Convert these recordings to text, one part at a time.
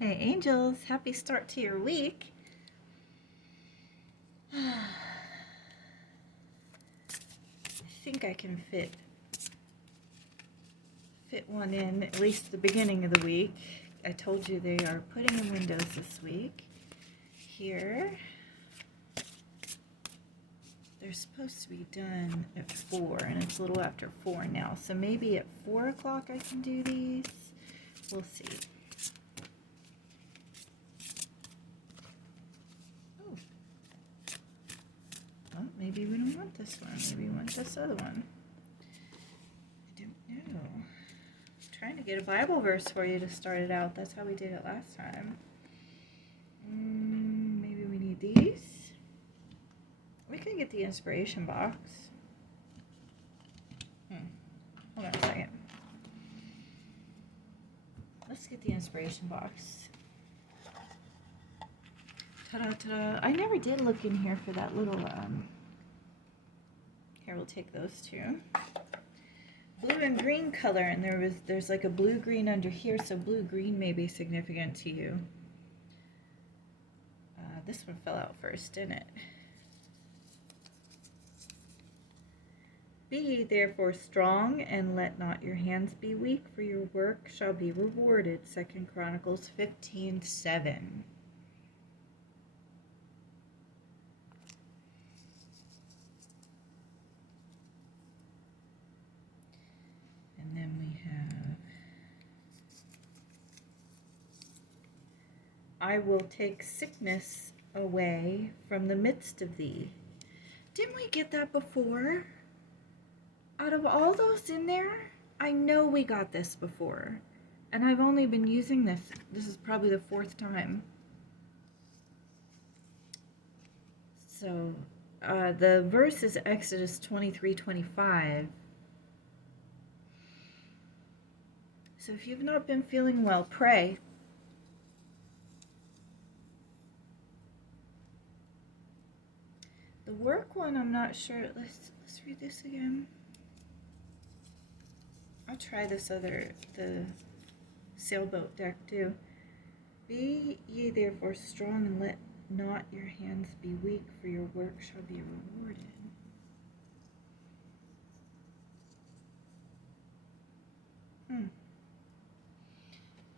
Hey, angels, happy start to your week. I think I can fit one in at least the beginning of the week. I told you they are putting in windows this week. Here, they're supposed to be done at 4, and it's a little after 4 now. So maybe at 4 o'clock I can do these. We'll see. Oh. Well, maybe we don't want this one. Maybe we want this other one. I don't know. I'm trying to get a Bible verse for you to start it out. That's how we did it last time. Maybe we need these. We can get the inspiration box. Hold on a second. Let's get the inspiration box. Ta-da, ta-da. I never did look in here for that little, here, we'll take those two. Blue and green color, and there's like a blue-green under here, so blue-green may be significant to you. This one fell out first, didn't it? Be ye therefore strong, and let not your hands be weak, for your work shall be rewarded. 2 Chronicles 15:7. And then we have, I will take sickness away from the midst of thee. Didn't we get that before? Out of all those in there, I know we got this before. And I've only been using this. This is probably the 4th time. So, the verse is Exodus 23:25. So if you've not been feeling well, pray. The work one, I'm not sure. Let's read this again. I'll try this other, the sailboat deck too. Be ye therefore strong, and let not your hands be weak, for your work shall be rewarded. I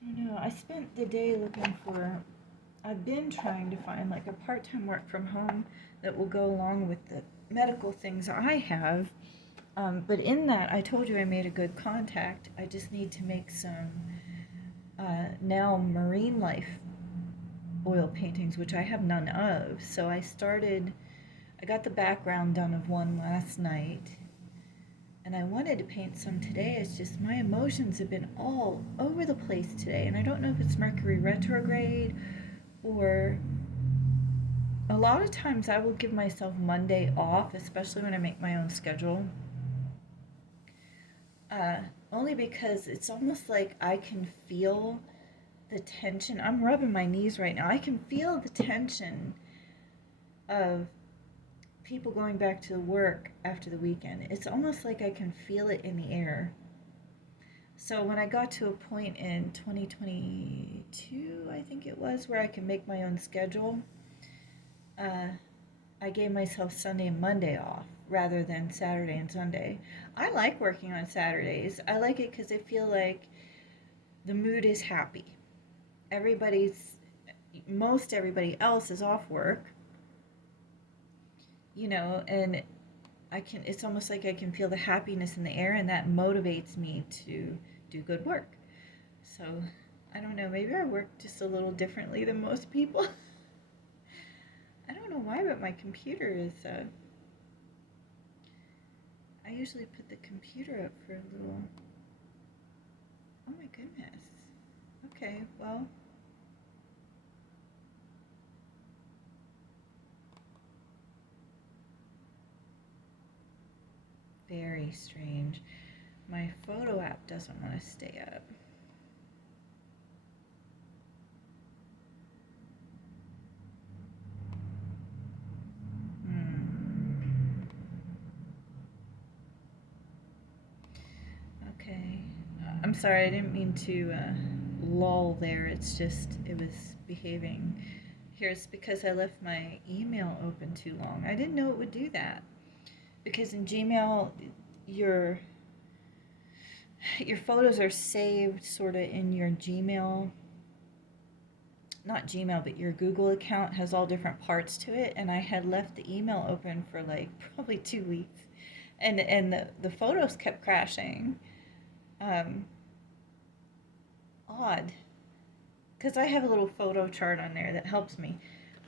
don't know. I spent the day looking for, I've been trying to find like a part-time work from home that will go along with the medical things I have. But in that, I told you I made a good contact. I just need to make some now marine life oil paintings, which I have none of. So I got the background done of one last night, and I wanted to paint some today. It's just my emotions have been all over the place today, and I don't know if it's Mercury retrograde or a lot of times I will give myself Monday off, especially when I make my own schedule. Only because it's almost like I can feel the tension. I'm rubbing my knees right now. I can feel the tension of people going back to work after the weekend. It's almost like I can feel it in the air. So when I got to a point in 2022, I think it was, where I can make my own schedule, I gave myself Sunday and Monday off rather than Saturday and Sunday. I like working on Saturdays. I like it because I feel like the mood is happy. Most everybody else is off work, and it's almost like I can feel the happiness in the air, and that motivates me to do good work. So, I don't know, maybe I work just a little differently than most people. I don't know why, but my computer is, I usually put the computer up for a little, oh my goodness. Okay, well, very strange. My photo app doesn't want to stay up. Okay. I'm sorry, I didn't mean to lull there. It's just, it was behaving. Here's because I left my email open too long. I didn't know it would do that. Because in Gmail, your photos are saved sort of in your Gmail, not Gmail, but your Google account has all different parts to it. And I had left the email open for like probably 2 weeks. And the photos kept crashing. Odd. Because I have a little photo chart on there that helps me.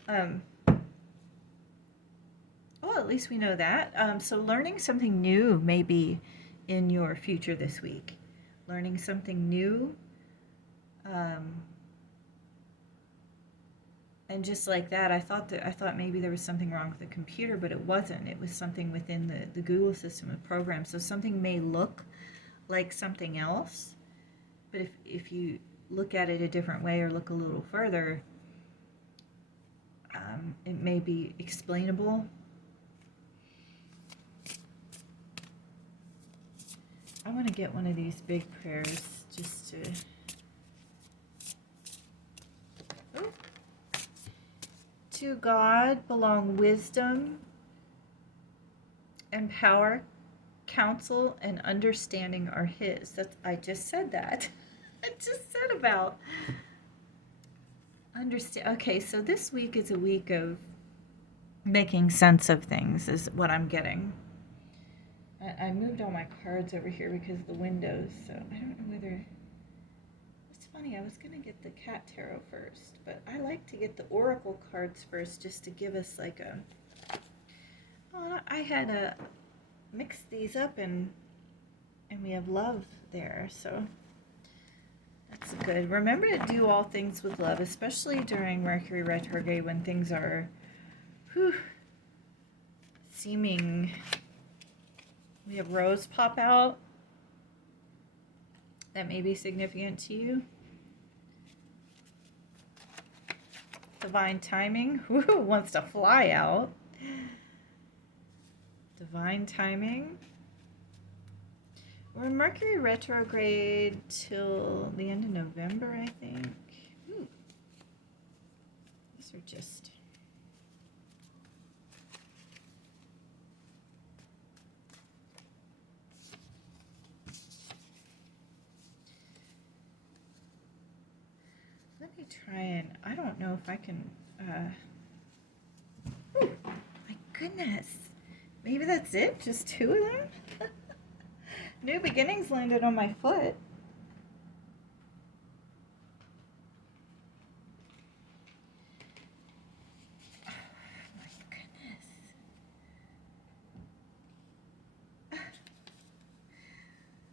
Well, at least we know that. So learning something new may be in your future this week. Learning something new. And just like that, I thought maybe there was something wrong with the computer, but it wasn't. It was something within the Google system of programs. So something may look like something else, but if you look at it a different way or look a little further, it may be explainable. I want to get one of these big prayers just to... Ooh. To God belong wisdom and power, counsel and understanding are his. I just said that. I just said about understand. Okay, so this week is a week of making sense of things is what I'm getting. I moved all my cards over here because of the windows, so I don't know whether... It's funny, I was going to get the cat tarot first, but I like to get the oracle cards first just to give us like a... Oh, I had mixed these up and we have love there, so that's good. Remember to do all things with love, especially during Mercury retrograde when things are seeming... We have Rose pop out. That may be significant to you. Divine timing. Woo, wants to fly out. Divine timing. We're in Mercury retrograde till the end of November, I think. Ooh. These are just... Let me try and... I don't know if I can... Ooh, my goodness. Maybe that's it? Just 2 of them? New beginnings landed on my foot. Oh, my goodness.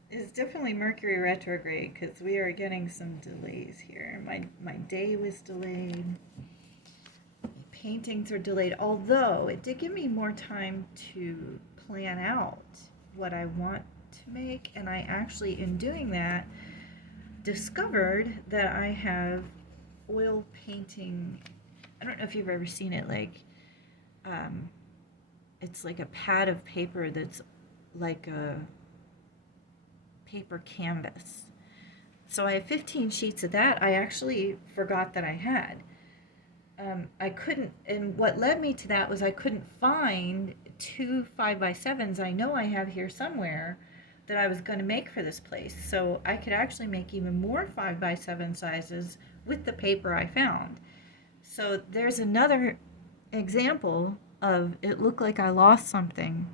It's definitely Mercury retrograde because we are getting some delays here. My day was delayed. My paintings are delayed, although it did give me more time to plan out what I want to make, and I actually, in doing that, discovered that I have oil painting. I don't know if you've ever seen it, like it's like a pad of paper that's like a paper canvas. So I have 15 sheets of that. I actually forgot that I had. I couldn't, and what led me to that was I couldn't find 2 5x7s I know I have here somewhere that I was going to make for this place. So I could actually make even more 5x7 sizes with the paper I found. So there's another example of it looked like I lost something,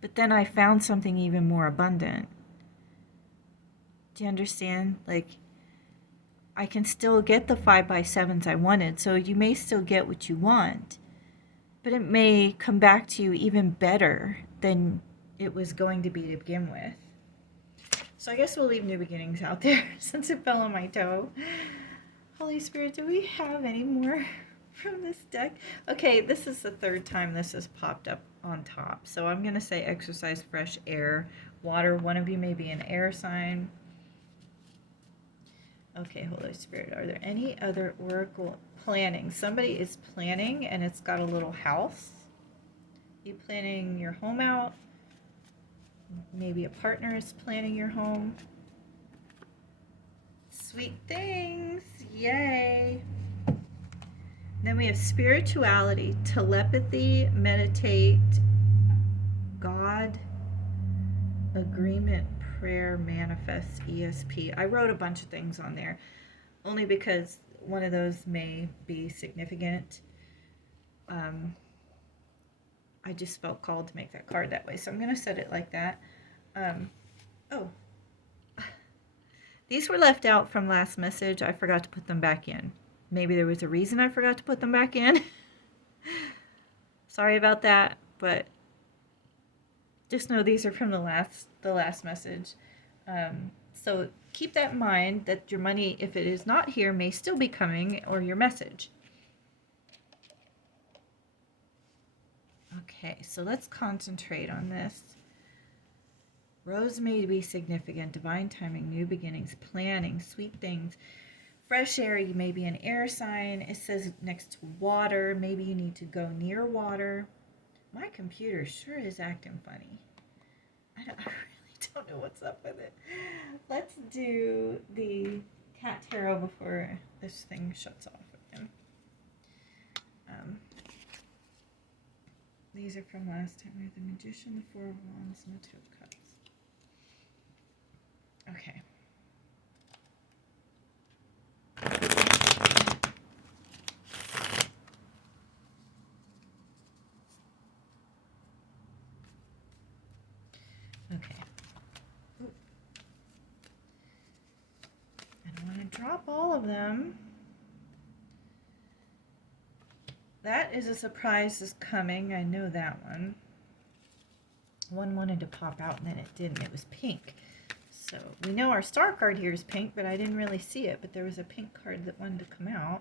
but then I found something even more abundant. Do you understand? Like, I can still get the 5x7s I wanted, so you may still get what you want, but it may come back to you even better than it was going to be to begin with. So I guess we'll leave new beginnings out there since it fell on my toe. Holy Spirit, do we have any more from this deck? Okay, this is the 3rd time this has popped up on top. So I'm going to say exercise, fresh air, water. One of you may be an air sign. Okay, Holy Spirit, are there any other oracle planning? Somebody is planning and it's got a little house. You planning your home out? Maybe a partner is planning your home. Sweet things. Yay. Then we have spirituality, telepathy, meditate, God, agreement, prayer, manifest, ESP. I wrote a bunch of things on there only because one of those may be significant. I just felt called to make that card that way, so I'm going to set it like that. Oh, these were left out from last message. I forgot to put them back in. Maybe there was a reason I forgot to put them back in. Sorry about that, but just know these are from the last message. So keep that in mind, that your money, if it is not here, may still be coming, or your message. Okay, so let's concentrate on this. Rose may be significant, divine timing, new beginnings, planning, sweet things. Fresh air, you may be an air sign. It says next to water. Maybe you need to go near water. My computer sure is acting funny. I really don't know what's up with it. Let's do the cat tarot before this thing shuts off again. These are from last time. We have the Magician, the Four of Wands, and the Two of Cups. Okay. Okay. Ooh. I don't want to drop all of them. That is a surprise is coming. I know that one. One wanted to pop out and then it didn't. It was pink. So we know our star card here is pink, but I didn't really see it. But there was a pink card that wanted to come out.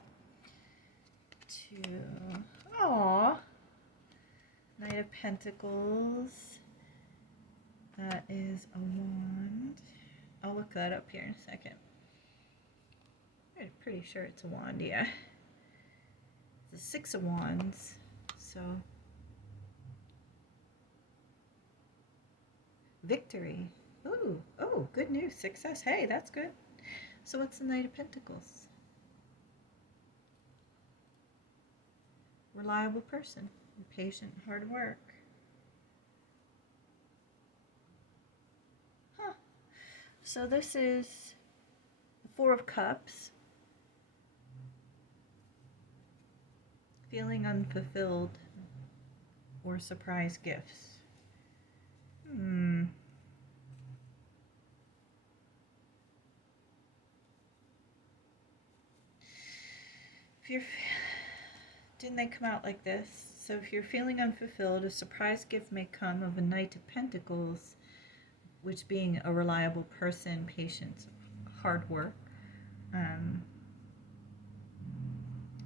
Aw. Knight of Pentacles. That is a wand. I'll look that up here in a second. I'm pretty sure it's a wand, yeah. The Six of Wands. So victory. Ooh, oh, good news, success. Hey, that's good. So what's the Knight of Pentacles? Reliable person, patient, hard work. Huh. So this is the Four of Cups. Feeling unfulfilled or surprise gifts. If you're, didn't they come out like this? So if you're feeling unfulfilled, a surprise gift may come of a Knight of Pentacles, which being a reliable person, patience, hard work. And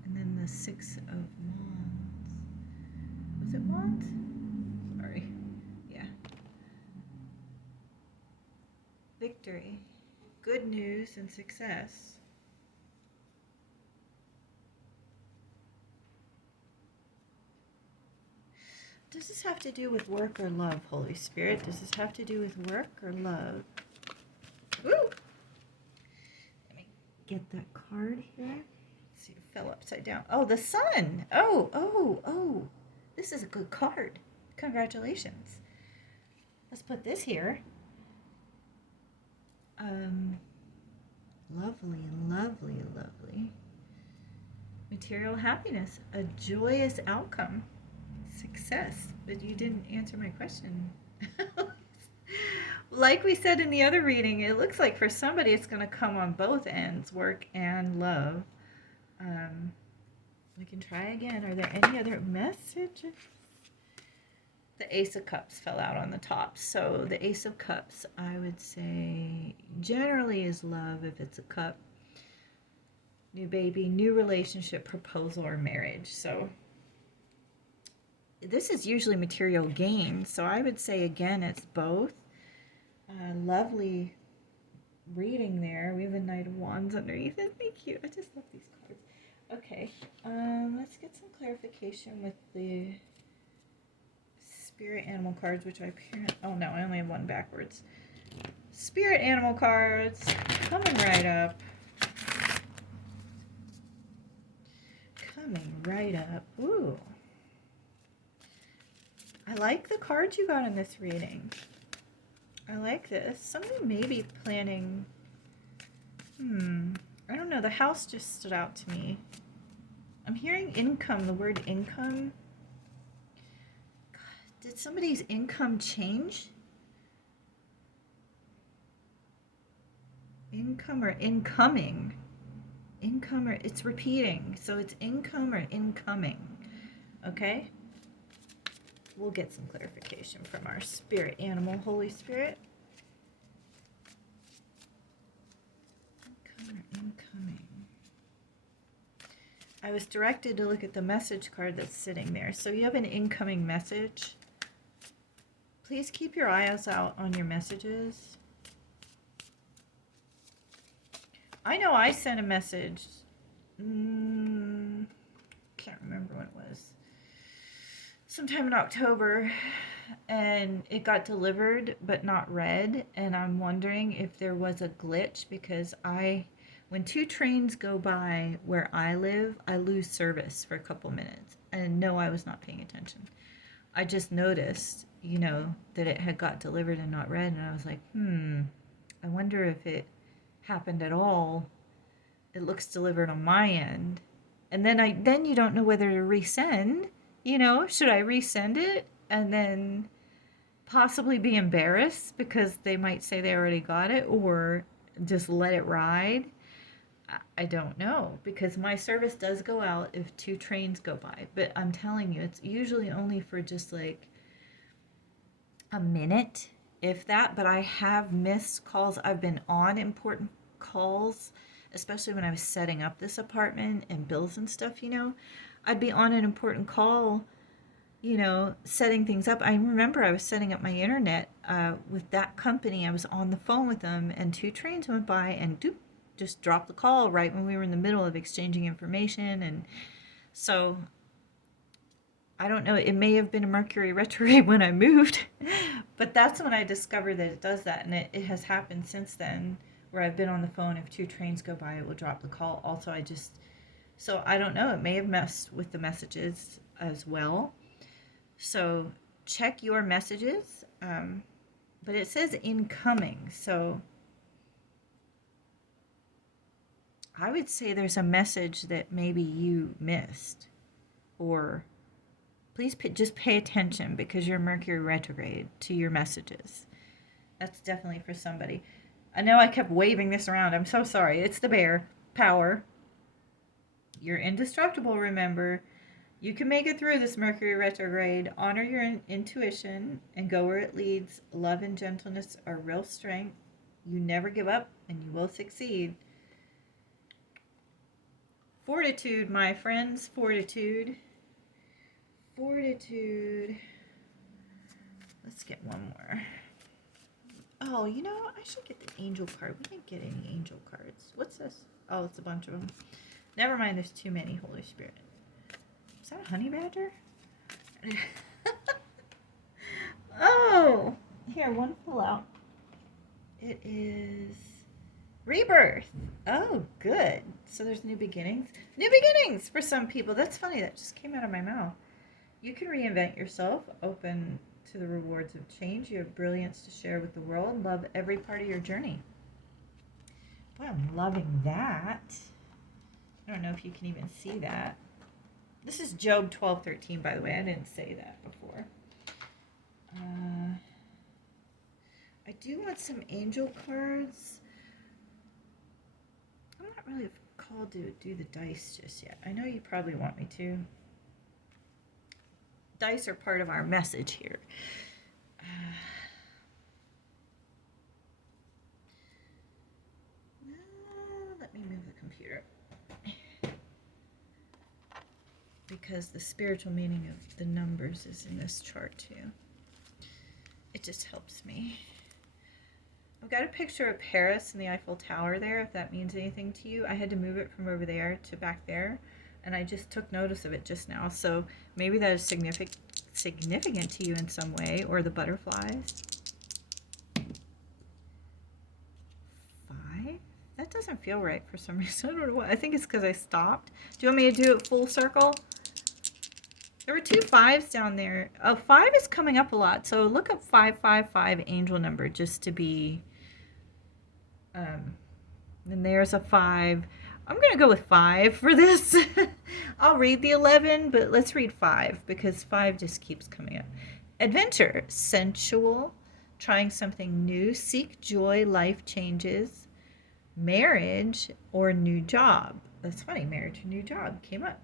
then the Six of Wands. Was it Wands? Sorry. Yeah. Victory. Good news and success. Does this have to do with work or love, Holy Spirit? Does this have to do with work or love? Woo! Let me get that card here. Let's see, it fell upside down. Oh, the sun! Oh! This is a good card. Congratulations. Let's put this here. Lovely, lovely, lovely. Material happiness. A joyous outcome. Success, but you didn't answer my question. Like we said in the other reading, it looks like for somebody it's going to come on both ends, work and love. We can try again. Are there any other messages? The Ace of Cups fell out on the top. So the Ace of Cups, I would say, generally is love if it's a cup. New baby, new relationship, proposal, or marriage. So this is usually material gain, so I would say again it's both. Lovely reading there. We have a Knight of Wands underneath. Isn't it cute? I just love these cards. Okay, let's get some clarification with the spirit animal cards, which I oh no, I only have one backwards. Spirit animal cards coming right up. right up. Ooh. I like the cards you got in this reading. I like this. Somebody may be planning... I don't know. The house just stood out to me. I'm hearing income, the word income. God, did somebody's income change? Income or incoming? Income or it's repeating. So it's income or incoming. Okay? We'll get some clarification from our spirit animal, Holy Spirit. Income or incoming? I was directed to look at the message card that's sitting there. So you have an incoming message. Please keep your eyes out on your messages. I know I sent a message. Can't remember when it was. Sometime in October, and it got delivered but not read, and I'm wondering if there was a glitch because when 2 trains go by where I live, I lose service for a couple minutes. And no, I was not paying attention. I just noticed, that it had got delivered and not read, and I was like, I wonder if it happened at all. It looks delivered on my end. And then you don't know whether to resend. Should I resend it and then possibly be embarrassed because they might say they already got it, or just let it ride? I don't know, because my service does go out if 2 trains go by. But I'm telling you, it's usually only for just like a minute, if that. But I have missed calls. I've been on important calls, especially when I was setting up this apartment and bills and stuff, I'd be on an important call, setting things up. I remember I was setting up my internet with that company. I was on the phone with them, and 2 trains went by and just dropped the call right when we were in the middle of exchanging information. And so I don't know, it may have been a Mercury retrograde when I moved, but that's when I discovered that it does that. And it has happened since then, where I've been on the phone. If 2 trains go by, it will drop the call. Also, so I don't know, it may have messed with the messages as well. So check your messages. But it says incoming. So I would say there's a message that maybe you missed. Or please just pay attention, because you're Mercury retrograde, to your messages. That's definitely for somebody. I know I kept waving this around. I'm so sorry. It's the bear. Power. You're indestructible, remember. You can make it through this Mercury retrograde. Honor your intuition and go where it leads. Love and gentleness are real strength. You never give up, and you will succeed. Fortitude, my friends. Fortitude. Fortitude. Let's get one more. Oh, I should get the angel card. We didn't get any angel cards. What's this? Oh, it's a bunch of them. Never mind, there's too many, Holy Spirit. Is that a honey badger? Oh! Here, one pull out. It is rebirth. Oh, good. So there's new beginnings. New beginnings for some people. That's funny. That just came out of my mouth. You can reinvent yourself. Open to the rewards of change. You have brilliance to share with the world. Love every part of your journey. Boy, I'm loving that. I don't know if you can even see that. This is Job 12:13, by the way. I didn't say that before. I do want some angel cards. I'm not really called to do the dice just yet. I know you probably want me to. Dice are part of our message here. Let me move the computer. Because the spiritual meaning of the numbers is in this chart too. It just helps me. I've got a picture of Paris and the Eiffel Tower there, if that means anything to you. I had to move it from over there to back there, and I just took notice of it just now. So maybe that is significant to you in some way, or the butterflies. 5? That doesn't feel right for some reason. I don't know what. I think it's because I stopped. Do you want me to do it full circle? There were 2 5s down there. A 5 is coming up a lot, so look up 555 angel number just to be. And there's a 5. I'm going to go with 5 for this. I'll read the 11, but let's read 5 because 5 just keeps coming up. Adventure, sensual, trying something new, seek joy, life changes, marriage, or new job. That's funny, marriage or new job came up.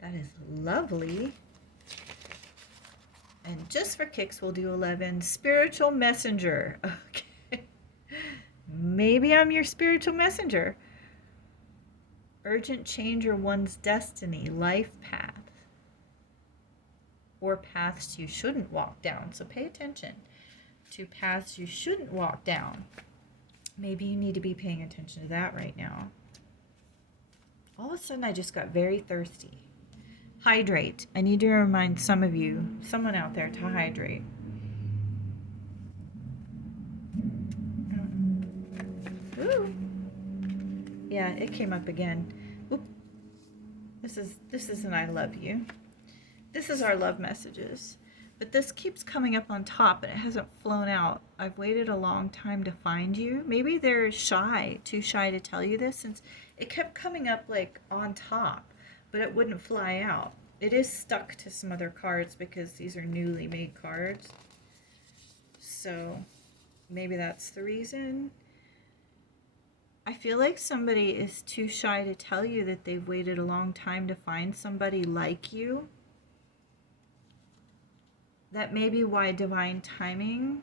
That is lovely. And just for kicks, we'll do 11. Spiritual messenger. Okay. Maybe I'm your spiritual messenger. Urgent change or one's destiny, life path, or paths you shouldn't walk down. So pay attention to paths you shouldn't walk down. Maybe you need to be paying attention to that right now. All of a sudden, I just got very thirsty. Hydrate. I need to remind some of you, someone out there, to hydrate. Ooh. Yeah, it came up again. Oop. This is an I love you. This is our love messages. But this keeps coming up on top and it hasn't flown out. I've waited a long time to find you. Maybe they're shy, too shy to tell you this, since it kept coming up like on top, but it wouldn't fly out. It is stuck to some other cards because these are newly made cards. So maybe that's the reason. I feel like somebody is too shy to tell you that they've waited a long time to find somebody like you. That may be why divine timing